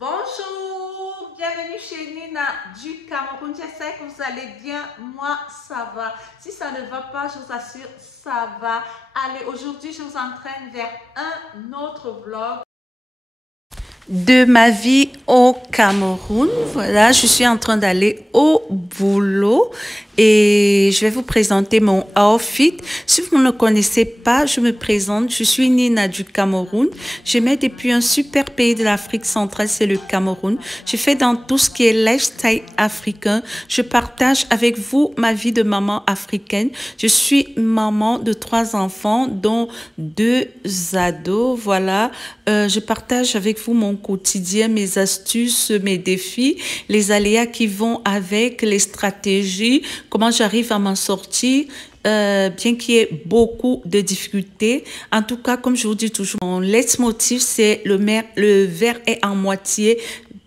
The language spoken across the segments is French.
Bonjour, bienvenue chez Nina du Cameroun. J'espère que vous allez bien. Moi, ça va. Si ça ne va pas, je vous assure, ça va. Allez, aujourd'hui, je vous entraîne vers un autre vlog de ma vie au Cameroun. Voilà, je suis en train d'aller au boulot et je vais vous présenter mon outfit. Si vous ne me connaissez pas, je me présente. Je suis Nina du Cameroun. Je mets depuis un super pays de l'Afrique centrale, c'est le Cameroun. Je fais dans tout ce qui est lifestyle africain. Je partage avec vous ma vie de maman africaine. Je suis maman de 3 enfants, dont 2 ados. Voilà, je partage avec vous mon quotidien, mes astuces, mes défis, les aléas qui vont avec, les stratégies, comment j'arrive à m'en sortir, bien qu'il y ait beaucoup de difficultés. En tout cas, comme je vous dis toujours, mon leitmotiv, c'est le verre est en moitié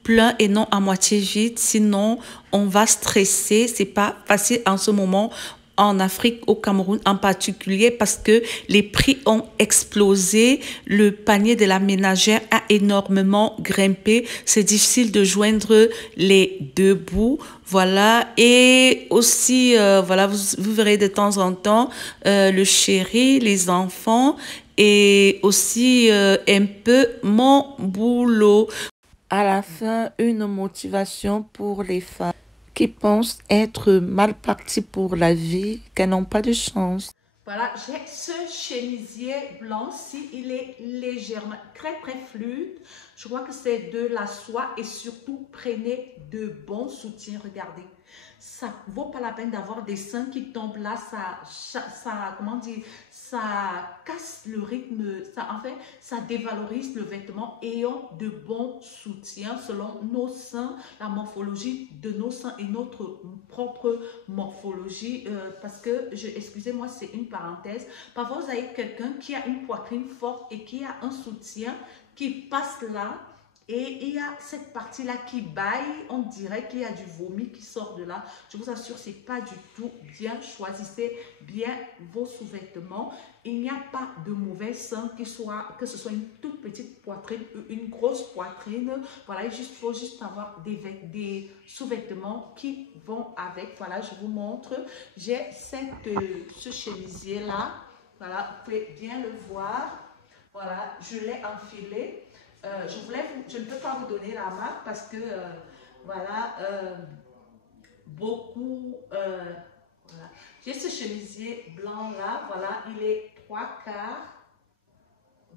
plein et non à moitié vide. Sinon, on va stresser. C'est pas facile en ce moment en Afrique, au Cameroun en particulier, parce que les prix ont explosé. Le panier de la ménagère a énormément grimpé. C'est difficile de joindre les deux bouts. Voilà. Et aussi, voilà, vous verrez de temps en temps le chéri, les enfants et aussi un peu mon boulot. À la fin, une motivation pour les femmes qui pensent être mal parties pour la vie, qu'elles n'ont pas de chance. Voilà, j'ai ce chemisier blanc-ci, il est légèrement, très fluide. Je crois que c'est de la soie et surtout prenez de bons soutiens. Regardez, ça vaut pas la peine d'avoir des seins qui tombent là, comment dire, ça casse le rythme, ça dévalorise le vêtement. Ayons de bons soutiens selon nos seins, la morphologie de nos seins et notre propre morphologie, parce que, excusez-moi, c'est une parenthèse, parfois vous avez quelqu'un qui a une poitrine forte et qui a un soutien qui passe là, et il y a cette partie-là qui baille, on dirait qu'il y a du vomi qui sort de là. Je vous assure, ce n'est pas du tout bien. Choisissez bien vos sous-vêtements. Il n'y a pas de mauvais sein, que ce soit une toute petite poitrine ou une grosse poitrine. Voilà, il faut juste avoir des sous-vêtements qui vont avec. Voilà, je vous montre. J'ai ce chemisier-là. Voilà, vous pouvez bien le voir. Voilà, je l'ai enfilé. Je ne peux pas vous donner la marque parce que, voilà, voilà. J'ai ce chemisier blanc là, voilà, il est 3/4,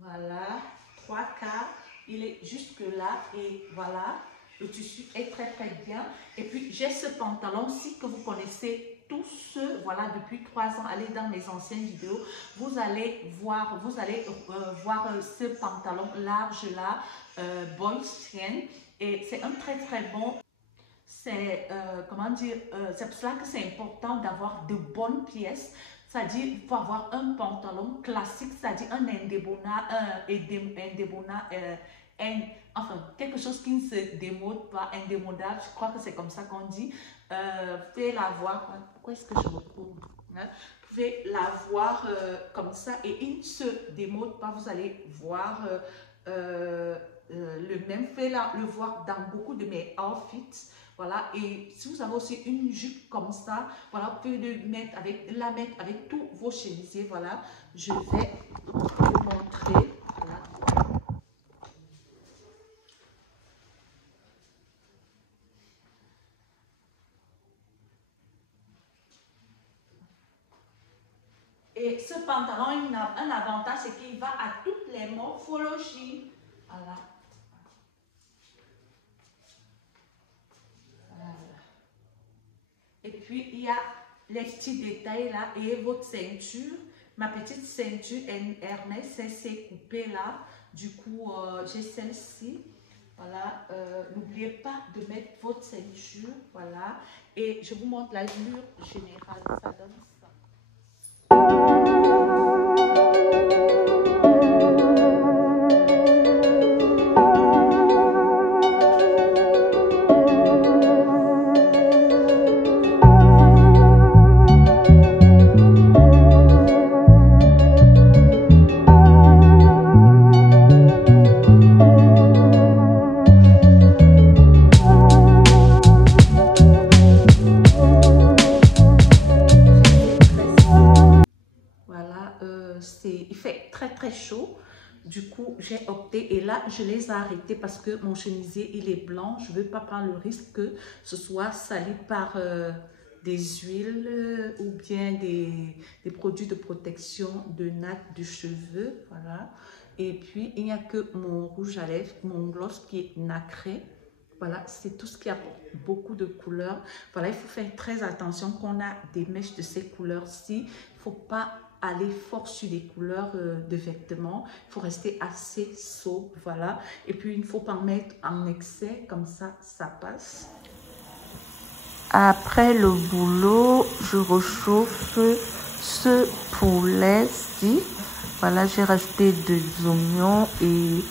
voilà, 3/4, il est jusque là et voilà, le tissu est très bien. Et puis j'ai ce pantalon-ci que vous connaissez tous, voilà, depuis 3 ans. Allez dans mes anciennes vidéos, vous allez voir ce pantalon large là, boyskin, et c'est un très bon. C'est comment dire, c'est pour cela que c'est important d'avoir de bonnes pièces. C'est-à-dire, il faut avoir un pantalon classique, c'est-à-dire un indébona, enfin, quelque chose qui ne se démode pas, indémodable, je crois que c'est comme ça qu'on dit. Vous pouvez l'avoir, pourquoi est-ce que je me trouve, hein? Vous pouvez l'avoir comme ça et il ne se démode pas. Vous allez voir le même, vous pouvez le voir dans beaucoup de mes outfits. Voilà, et si vous avez aussi une jupe comme ça, voilà, vous pouvez la mettre avec tous vos chemisiers. Voilà, je vais vous montrer. Voilà. Et ce pantalon, il a un avantage, c'est qu'il va à toutes les morphologies. Voilà. Et puis, il y a les petits détails là et votre ceinture. Ma petite ceinture Hermès, c'est coupé là. Du coup, j'ai celle-ci. Voilà. N'oubliez pas de mettre votre ceinture. Voilà. Et je vous montre l'allure générale. Ça donne ça. j'ai opté et là, je les ai arrêtés parce que mon chemisier, il est blanc. Je ne veux pas prendre le risque que ce soit sali par des huiles ou bien des produits de protection de natte du cheveu. Voilà. Et puis, il n'y a que mon rouge à lèvres, mon gloss qui est nacré. Voilà, c'est tout ce qui apporte beaucoup de couleurs. Voilà, il faut faire très attention qu'on a des mèches de ces couleurs-ci. Il ne faut pas aller fort sur les couleurs de vêtements. Il faut rester assez sobre, voilà. Et puis, il ne faut pas en mettre en excès, comme ça passe. Après le boulot, je réchauffe ce poulet-ci. Voilà, j'ai rajouté des oignons et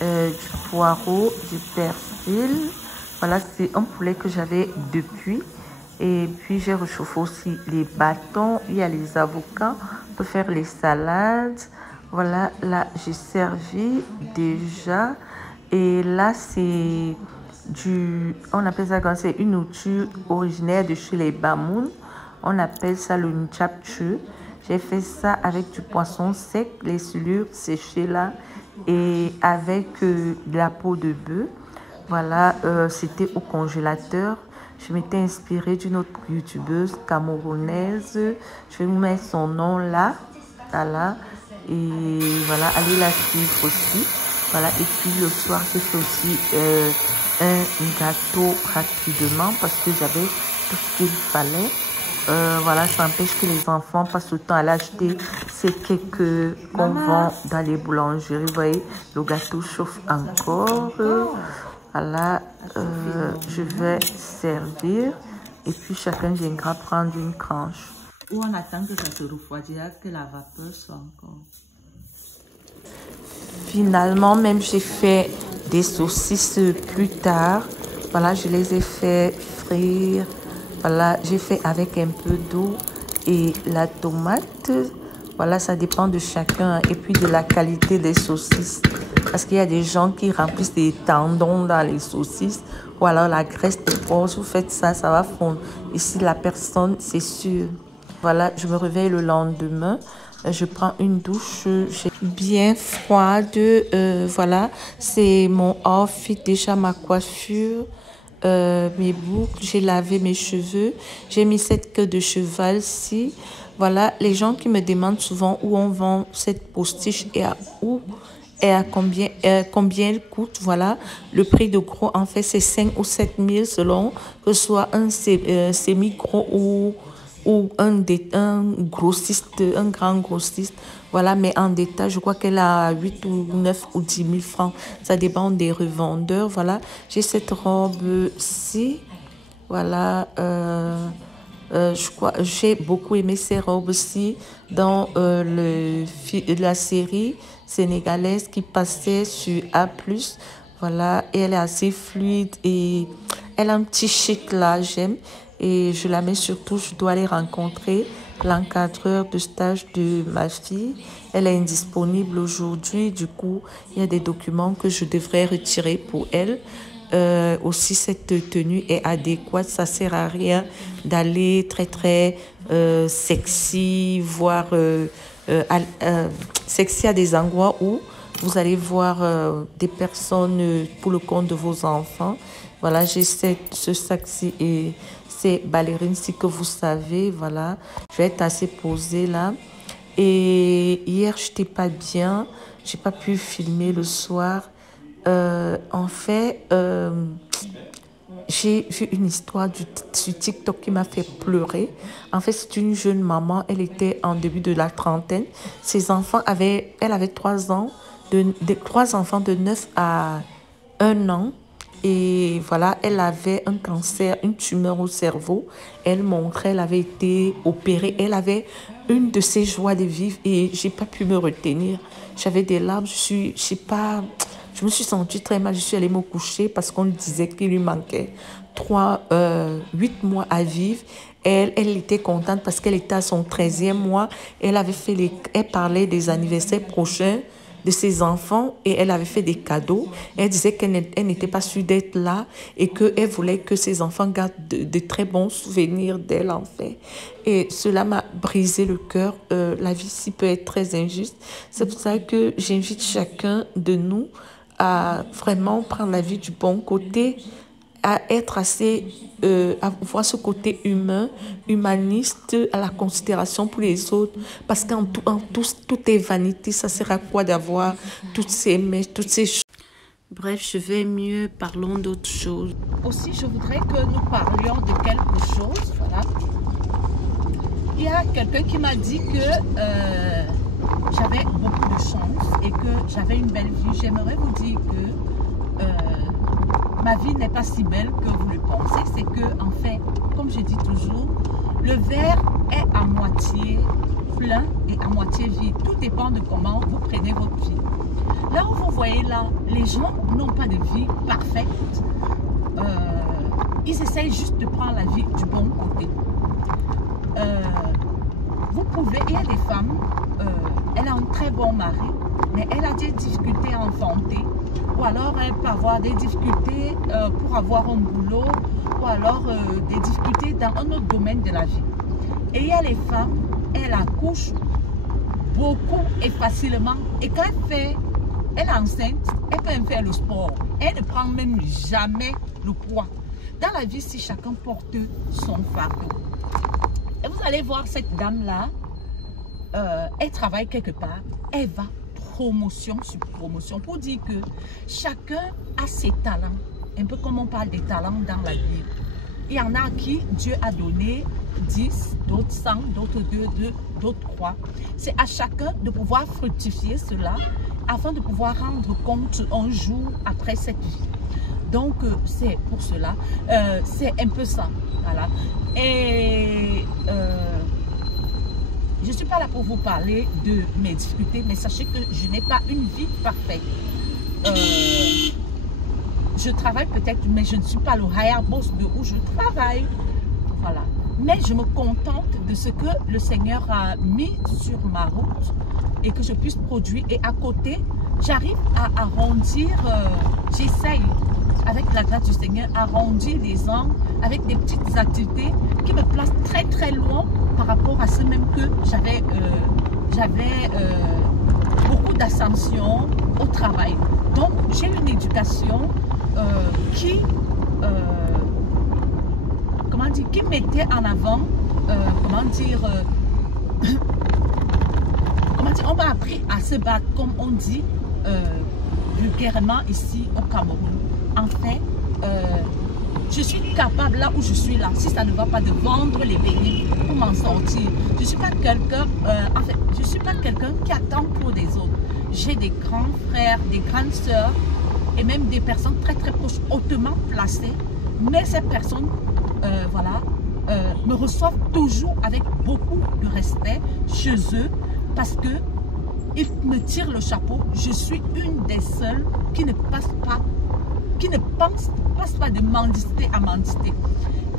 du poireau, du persil. Voilà, c'est un poulet que j'avais depuis. Et puis, j'ai réchauffé aussi les bâtons. Il y a les avocats pour faire les salades. Voilà, là, j'ai servi déjà. Et là, c'est on appelle ça quand c'est une nourriture originaire de chez les Bamoun. On appelle ça le Nchapchu. J'ai fait ça avec du poisson sec, les soulures séchées là, et avec de la peau de bœuf. Voilà, c'était au congélateur. Je m'étais inspirée d'une autre youtubeuse camerounaise. Je vais vous mettre son nom là. Voilà. Et voilà, allez la suivre aussi. Voilà, et puis le soir, j'ai fait aussi un gâteau rapidement parce que j'avais tout ce qu'il fallait. Voilà, ça empêche que les enfants passent le temps à l'acheter ces cakes qu'on vend dans les boulangeries. Vous voyez, le gâteau chauffe encore. Voilà, je vais servir et puis chacun viendra prendre une tranche. Ou on attend que ça se refroidisse, que la vapeur soit encore. Finalement, même j'ai fait des saucisses plus tard. Voilà, je les ai fait frire. Voilà, j'ai fait avec un peu d'eau et la tomate. Voilà, ça dépend de chacun et puis de la qualité des saucisses. Parce qu'il y a des gens qui remplissent des tendons dans les saucisses ou alors la graisse de porc. Si vous faites ça, ça va fondre. Ici, la personne, c'est sûr. Voilà, je me réveille le lendemain. Je prends une douche bien froide. Voilà, c'est mon outfit, déjà ma coiffure. Mes boucles, j'ai lavé mes cheveux, j'ai mis cette queue de cheval-ci. Voilà, les gens qui me demandent souvent où on vend cette postiche et à où et à combien elle coûte. Voilà, le prix de gros, en fait, c'est 5 ou 7 000 selon que ce soit un semi-gros ou un grossiste, un grand grossiste. Voilà, mais en détail, je crois qu'elle a 8 ou 9 ou 10 000 francs. Ça dépend des revendeurs. Voilà, j'ai cette robe-ci. Voilà, je crois, j'ai beaucoup aimé ces robes-ci dans la série sénégalaise qui passait sur A+. Voilà, et elle est assez fluide et elle a un petit chic là, j'aime. Et je la mets surtout, je dois aller rencontrer l'encadreur de stage de ma fille. Elle est indisponible aujourd'hui, du coup, il y a des documents que je devrais retirer pour elle. Aussi, cette tenue est adéquate, ça sert à rien d'aller très sexy, voire sexy à des endroits où vous allez voir des personnes pour le compte de vos enfants. Voilà, j'ai ce sac-ci et ces ballerines-ci que vous savez, voilà. Je vais être assez posée là. Et hier, je n'étais pas bien. Je n'ai pas pu filmer le soir. En fait, j'ai vu une histoire sur TikTok qui m'a fait pleurer. En fait, c'est une jeune maman. Elle était en début de la trentaine. Ses enfants elle avait 3 ans, 3 enfants de 9 à 1 an. Et voilà, elle avait un cancer, une tumeur au cerveau. Elle montrait, elle avait été opérée. Elle avait une de ses joies de vivre et j'ai pas pu me retenir. J'avais des larmes, je me suis sentie très mal. Je suis allée me coucher parce qu'on disait qu'il lui manquait 8 mois à vivre. Elle était contente parce qu'elle était à son 13e mois. Elle parlait des anniversaires prochains de ses enfants et elle avait fait des cadeaux. Elle disait qu'elle n'était pas sûre d'être là et qu'elle voulait que ses enfants gardent de très bons souvenirs d'elle, en fait. Et cela m'a brisé le cœur. La vie ici peut être très injuste. C'est pour ça que j'invite chacun de nous à vraiment prendre la vie du bon côté, à être assez, à voir ce côté humain, humaniste, à la considération pour les autres, parce qu'en tout est vanité. Ça sert à quoi d'avoir toutes ces choses? Bref, je vais mieux, parlons d'autre chose. Aussi, je voudrais que nous parlions de quelque chose, voilà. Il y a quelqu'un qui m'a dit que j'avais beaucoup de chance et que j'avais une belle vie. J'aimerais vous dire que ma vie n'est pas si belle que vous le pensez. C'est que, en fait, comme je dis toujours, le verre est à moitié plein et à moitié vide. Tout dépend de comment vous prenez votre vie. Là où vous voyez là, les gens n'ont pas de vie parfaite. Ils essayent juste de prendre la vie du bon côté. Vous pouvez, il y a des femmes, elle a un très bon mari, mais elle a des difficultés à enfanter. Ou alors elle peut avoir des difficultés pour avoir un boulot, ou alors des difficultés dans un autre domaine de la vie. Et il y a les femmes, elles accouchent beaucoup et facilement. Et quand elle est enceinte, elle peut même faire le sport. Elle ne prend même jamais le poids. Dans la vie, si chacun porte son fardeau. Et vous allez voir cette dame-là, elle travaille quelque part, elle va promotion sur promotion pour dire que chacun a ses talents. Un peu comme on parle des talents dans la vie. Il y en a à qui Dieu a donné 10, d'autres 100, d'autres 2, d'autres 3. C'est à chacun de pouvoir fructifier cela afin de pouvoir rendre compte un jour après cette vie. Donc, c'est pour cela. C'est un peu ça. Voilà. Et je ne suis pas là pour vous parler de mes difficultés, mais sachez que je n'ai pas une vie parfaite. Je travaille peut-être, mais je ne suis pas le higher boss de où je travaille. Voilà. Mais je me contente de ce que le Seigneur a mis sur ma route et que je puisse produire. Et à côté, j'arrive à arrondir, j'essaye, avec la grâce du Seigneur, arrondir les angles avec des petites activités qui me placent très très loin par rapport à ce même que j'avais beaucoup d'ascension au travail. Donc, j'ai une éducation qui mettait en avant, on m'a appris à se battre, comme on dit vulgairement ici au Cameroun. En fait, je suis capable là où je suis là, si ça ne va pas, de vendre les beignets pour m'en sortir. Je ne suis pas quelqu'un, je suis pas quelqu'un qui attend pour des autres. J'ai des grands frères, des grandes sœurs et même des personnes très très proches, hautement placées. Mais ces personnes, me reçoivent toujours avec beaucoup de respect chez eux parce que ils me tirent le chapeau. Je suis une des seules qui ne passe pas, passe pas de mendicité à mendicité.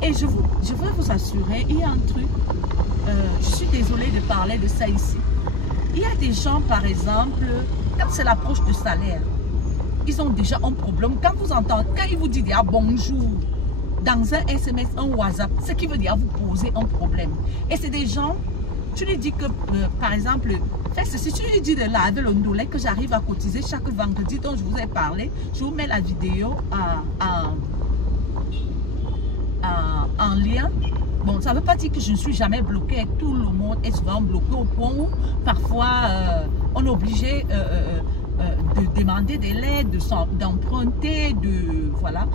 Et je veux vous assurer, il y a un truc, je suis désolée de parler de ça ici. Il y a des gens, par exemple, quand c'est l'approche du salaire, ils ont déjà un problème. Quand vous entendez, quand ils vous disent ah, bonjour, dans un SMS, un WhatsApp, ce qui veut dire vous poser un problème. Et c'est des gens, tu lui dis que, par exemple, fais ceci, tu lui dis de laver le ndoulet que j'arrive à cotiser chaque vendredi dont je vous ai parlé. Je vous mets la vidéo en lien. Bon, ça ne veut pas dire que je ne suis jamais bloquée. Tout le monde est souvent bloqué au point où parfois on est obligé de demander de l'aide, d'emprunter, voilà.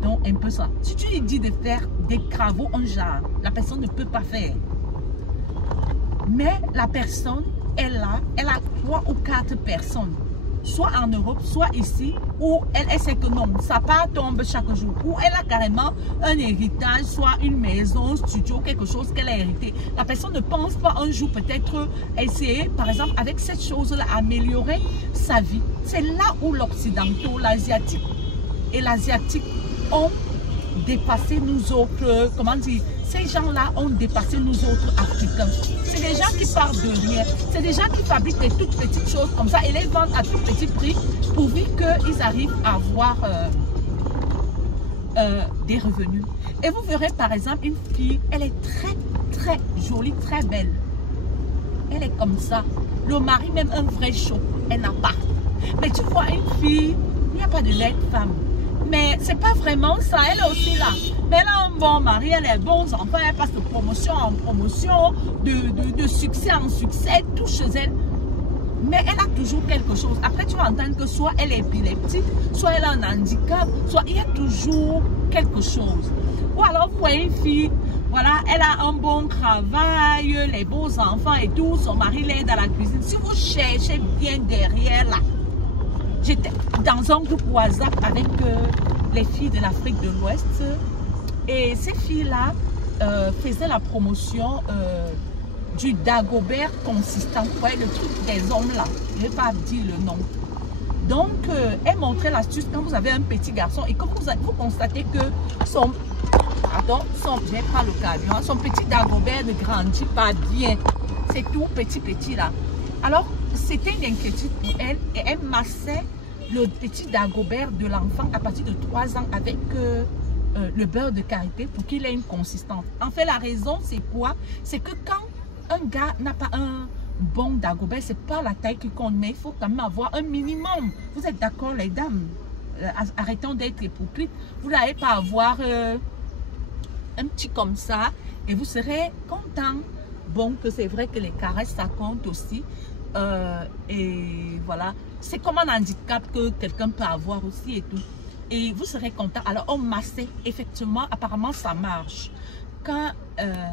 Donc un peu ça. Si tu lui dis de faire des travaux en genre, la personne ne peut pas faire. Mais la personne est là, elle a 3 ou 4 personnes, soit en Europe, soit ici, où elle sait que non, ça part tombe chaque jour, où elle a carrément un héritage, soit une maison, un studio, quelque chose qu'elle a hérité. La personne ne pense pas un jour peut-être essayer, par exemple, avec cette chose-là, améliorer sa vie. C'est là où l'occidental, l'asiatique et l'asiatique ont dépassé nous autres, comment dire, Ces gens-là ont dépassé nous autres Africains. C'est des gens qui partent de rien. C'est des gens qui fabriquent des toutes petites choses comme ça et les vendent à tout petit prix pourvu qu'ils arrivent à avoir des revenus. Et vous verrez par exemple une fille, elle est très jolie, très belle. Elle est comme ça. Le mari, même un vrai chaud, elle n'a pas. Mais tu vois une fille, il n'y a pas de laide femme. Mais c'est pas vraiment ça, elle est aussi là. Mais elle a un bon mari, elle a des bons enfants, elle passe de promotion en promotion, de succès en succès, tout chez elle. Mais elle a toujours quelque chose. Après, tu vas entendre que soit elle est épileptique, soit elle a un handicap, soit il y a toujours quelque chose. Ou alors, vous voyez une fille, voilà, elle a un bon travail, les beaux enfants et tout, son mari l'aide à la cuisine. Si vous cherchez bien derrière là, j'étais dans un groupe WhatsApp avec les filles de l'Afrique de l'Ouest et ces filles-là faisaient la promotion du Dagobert consistant. Vous voyez le truc des hommes là, je ne vais pas dire le nom. Donc, elle montrait l'astuce quand vous avez un petit garçon et quand vous constatez que son petit Dagobert ne grandit pas bien. C'est tout petit là. Alors, c'était une inquiétude pour elle et elle massait le petit Dagobert de l'enfant à partir de 3 ans avec le beurre de karité pour qu'il ait une consistance. En fait, la raison, c'est quoi? C'est que quand un gars n'a pas un bon Dagobert, c'est pas la taille qui compte, mais il faut quand même avoir un minimum. Vous êtes d'accord, les dames? Arrêtons d'être hypocrites. Vous n'allez pas avoir un petit comme ça et vous serez content. Bon, que c'est vrai que les caresses, ça compte aussi. Et voilà, c'est comme un handicap que quelqu'un peut avoir aussi et tout. Et vous serez content. Alors, on massait, effectivement, apparemment, ça marche. Quand,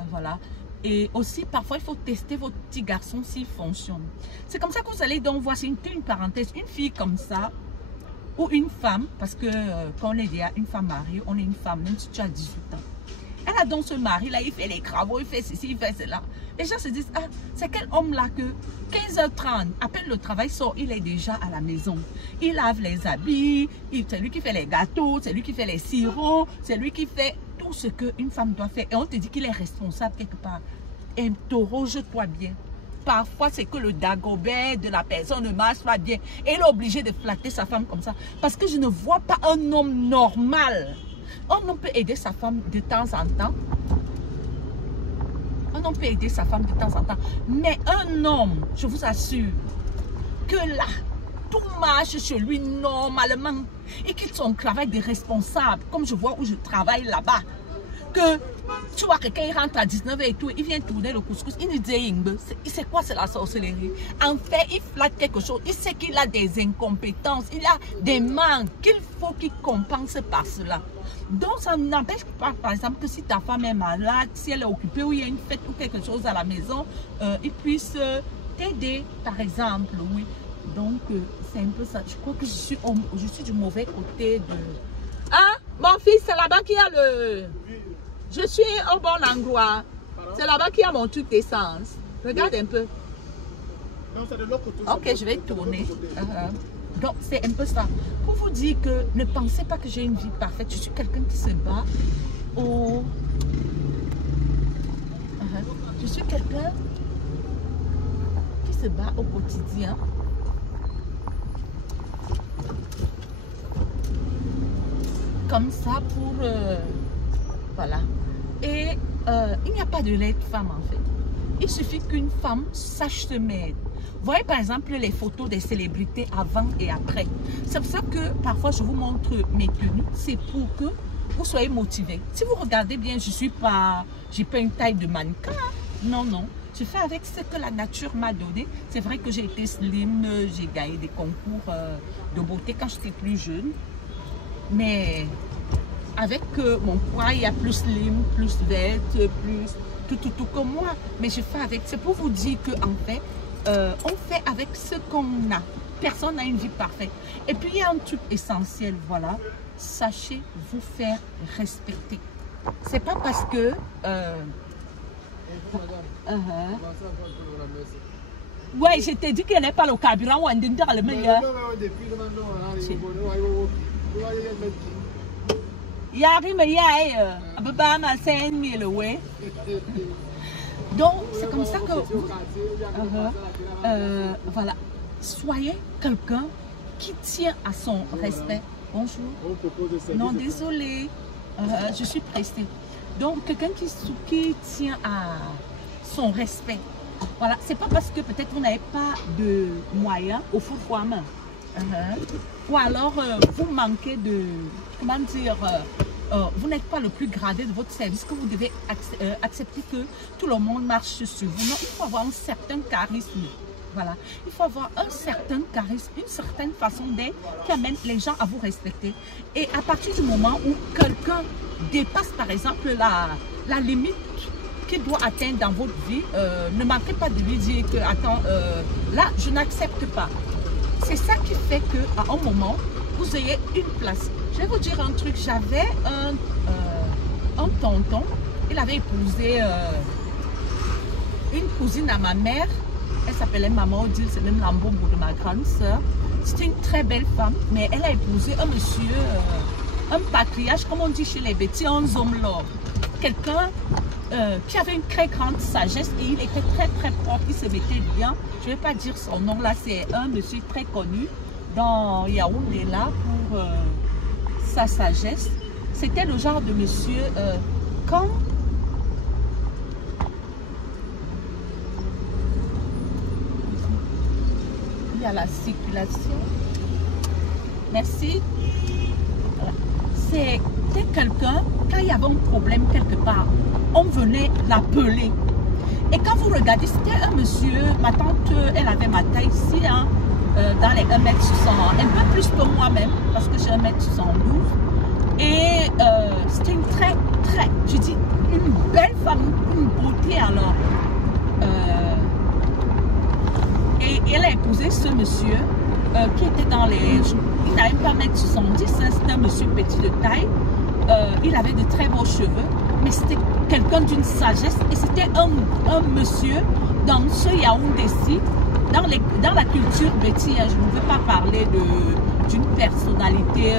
voilà. Et aussi, parfois, il faut tester votre petit garçon s'il fonctionne. C'est comme ça que vous allez donc voir, c'est une parenthèse, une fille comme ça, ou une femme, parce que quand on est déjà une femme mariée, on est une femme, même si tu as 18 ans. Elle a donc ce mari-là, il fait les travaux, il fait ceci, il fait cela. Les gens se disent, ah, c'est quel homme-là que 15h30, à peine le travail sort, il est déjà à la maison. Il lave les habits, c'est lui qui fait les gâteaux, c'est lui qui fait les sirops, c'est lui qui fait tout ce qu'une femme doit faire. Et on te dit qu'il est responsable quelque part. Interroge-toi bien. Parfois, c'est que le Dagobert de la personne ne marche pas bien. Et il est obligé de flatter sa femme comme ça. Parce que je ne vois pas un homme normal. Un homme peut aider sa femme de temps en temps. Un homme peut aider sa femme de temps en temps. Mais un homme, je vous assure, que là, tout marche chez lui normalement. Il quitte son travail de responsable. Comme je vois où je travaille là-bas. Que tu vois quelqu'un rentre à 19h et tout, il vient tourner le couscous, il nous dit c'est quoi, c'est la sorcellerie. En fait, il flatte quelque chose, il sait qu'il a des incompétences, il a des manques qu'il faut qu'il compense par cela. Donc ça n'empêche pas, par exemple, que si ta femme est malade, si elle est occupée ou il y a une fête ou quelque chose à la maison, il puisse t'aider, par exemple, oui. Donc c'est un peu ça. Je crois que je suis du mauvais côté de... Hein? Mon fils, c'est là-bas qu'il y a le... Je suis au bon endroit. C'est là-bas qu'il y a mon truc d'essence. Regarde un peu. Non, c'est de l'autre côté. Ok, je vais tourner. Donc, c'est un peu ça. Pour vous dire que ne pensez pas que j'ai une vie parfaite. Je suis quelqu'un qui se bat au... Je suis quelqu'un qui se bat au quotidien. Comme ça pour... voilà. Et il n'y a pas de laide femme en fait. Il suffit qu'une femme sache se mettre. Voyez par exemple les photos des célébrités avant et après. C'est pour ça que parfois je vous montre mes tenues. C'est pour que vous soyez motivés. Si vous regardez bien, j'ai pas une taille de mannequin. Non, non. Je fais avec ce que la nature m'a donné. C'est vrai que j'ai été slim, j'ai gagné des concours de beauté quand j'étais plus jeune. Mais avec mon poids, il y a plus slim, plus verte, plus tout comme moi. Mais je fais avec. C'est pour vous dire qu'en fait, on fait avec ce qu'on a. Personne n'a une vie parfaite. Et puis il y a un truc essentiel, voilà. Sachez vous faire respecter. C'est pas parce que... ouais, je t'ai dit qu'elle n'est pas le carburant ou un dingue le meilleur. Donc, c'est comme ça que... voilà. Soyez quelqu'un qui tient à son respect. Bonjour. Non, désolé. Je suis pressée. Donc, quelqu'un qui tient à son respect. Voilà. C'est pas parce que peut-être vous n'avez pas de moyens au fond de main. Ou alors, vous manquez de... Comment dire... vous n'êtes pas le plus gradé de votre service, que vous devez accepter que tout le monde marche sur vous. Non, il faut avoir un certain charisme. Voilà. Il faut avoir un certain charisme, une certaine façon d'être qui amène les gens à vous respecter. Et à partir du moment où quelqu'un dépasse par exemple la limite qu'il doit atteindre dans votre vie, ne manquez pas de lui dire que, attends, là, je n'accepte pas. C'est ça qui fait qu'à un moment, vous ayez une place. Je vais vous dire un truc, j'avais un tonton, il avait épousé une cousine à ma mère, elle s'appelait Maman Odile, c'est même l'embombo de ma grande soeur. C'était une très belle femme, mais elle a épousé un monsieur, un patriarche, comme on dit chez les bêtis, un homme lord. Quelqu'un qui avait une très grande sagesse et il était très très propre, il se mettait bien. Je ne vais pas dire son nom là, c'est un monsieur très connu dans Yaoundé là pour sa sagesse. C'était le genre de monsieur quand il y a la circulation. Merci. Voilà. C'était quelqu'un, quand il y avait un problème quelque part, on venait l'appeler. Et quand vous regardez, c'était un monsieur, ma tante, elle avait ma taille ici, hein, dans les 1,60 m, un peu plus que moi-même, parce que j'ai 1,72 m. Et c'était une très, je dis, une belle femme, une beauté alors. Et elle a épousé ce monsieur qui était dans les... Il n'avait pas 1,70 m, c'était un monsieur petit de taille. Il avait de très beaux cheveux, mais c'était quelqu'un d'une sagesse. Et c'était un monsieur dans ce Yaoundé-ci, dans la culture béti, hein, je ne veux pas parler d'une personnalité,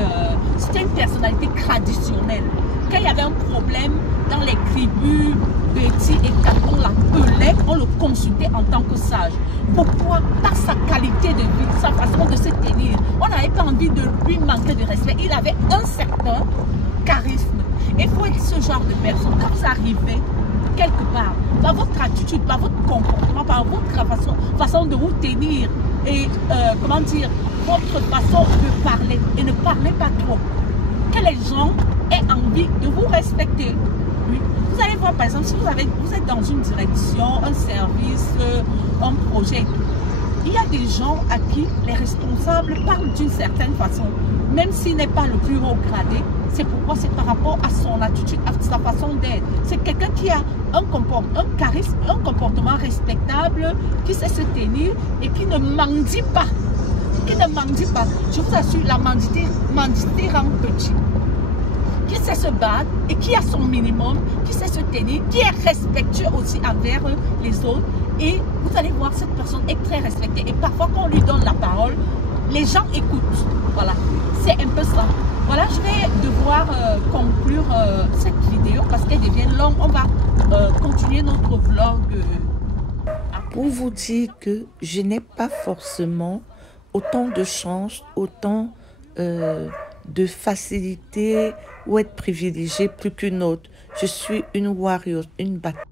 c'était une personnalité traditionnelle. Quand il y avait un problème dans les tribus béti et quand on l'appelait, on le consultait en tant que sage. Pourquoi? Par sa qualité de vie, sa façon de se tenir. On n'avait pas envie de lui manquer de respect. Il avait un certain charisme. Il faut être ce genre de personne. Quand vous arrivez quelque part, par votre attitude, par votre comportement, par votre façon de vous tenir et comment dire, votre façon de parler et ne parlez pas trop. Que les gens aient envie de vous respecter. Oui. Vous allez voir par exemple, si vous êtes dans une direction, un service, un projet, il y a des gens à qui les responsables parlent d'une certaine façon, même s'il n'est pas le plus haut gradé. C'est pourquoi c'est par rapport à son attitude, à sa façon d'être. C'est quelqu'un qui a un charisme, un comportement respectable, qui sait se tenir et qui ne mendie pas. Qui ne mendie pas. Je vous assure, la mendité rend petit. Qui sait se battre et qui a son minimum, qui sait se tenir, qui est respectueux aussi envers les autres. Et vous allez voir, cette personne est très respectée. Et parfois, quand on lui donne la parole, les gens écoutent. Voilà, c'est un peu ça. Voilà, je vais devoir conclure cette vidéo parce qu'elle devient longue. On va continuer notre vlog. Pour vous dire que je n'ai pas forcément autant de chance, autant de facilité ou être privilégiée plus qu'une autre. Je suis une warrior, une battante.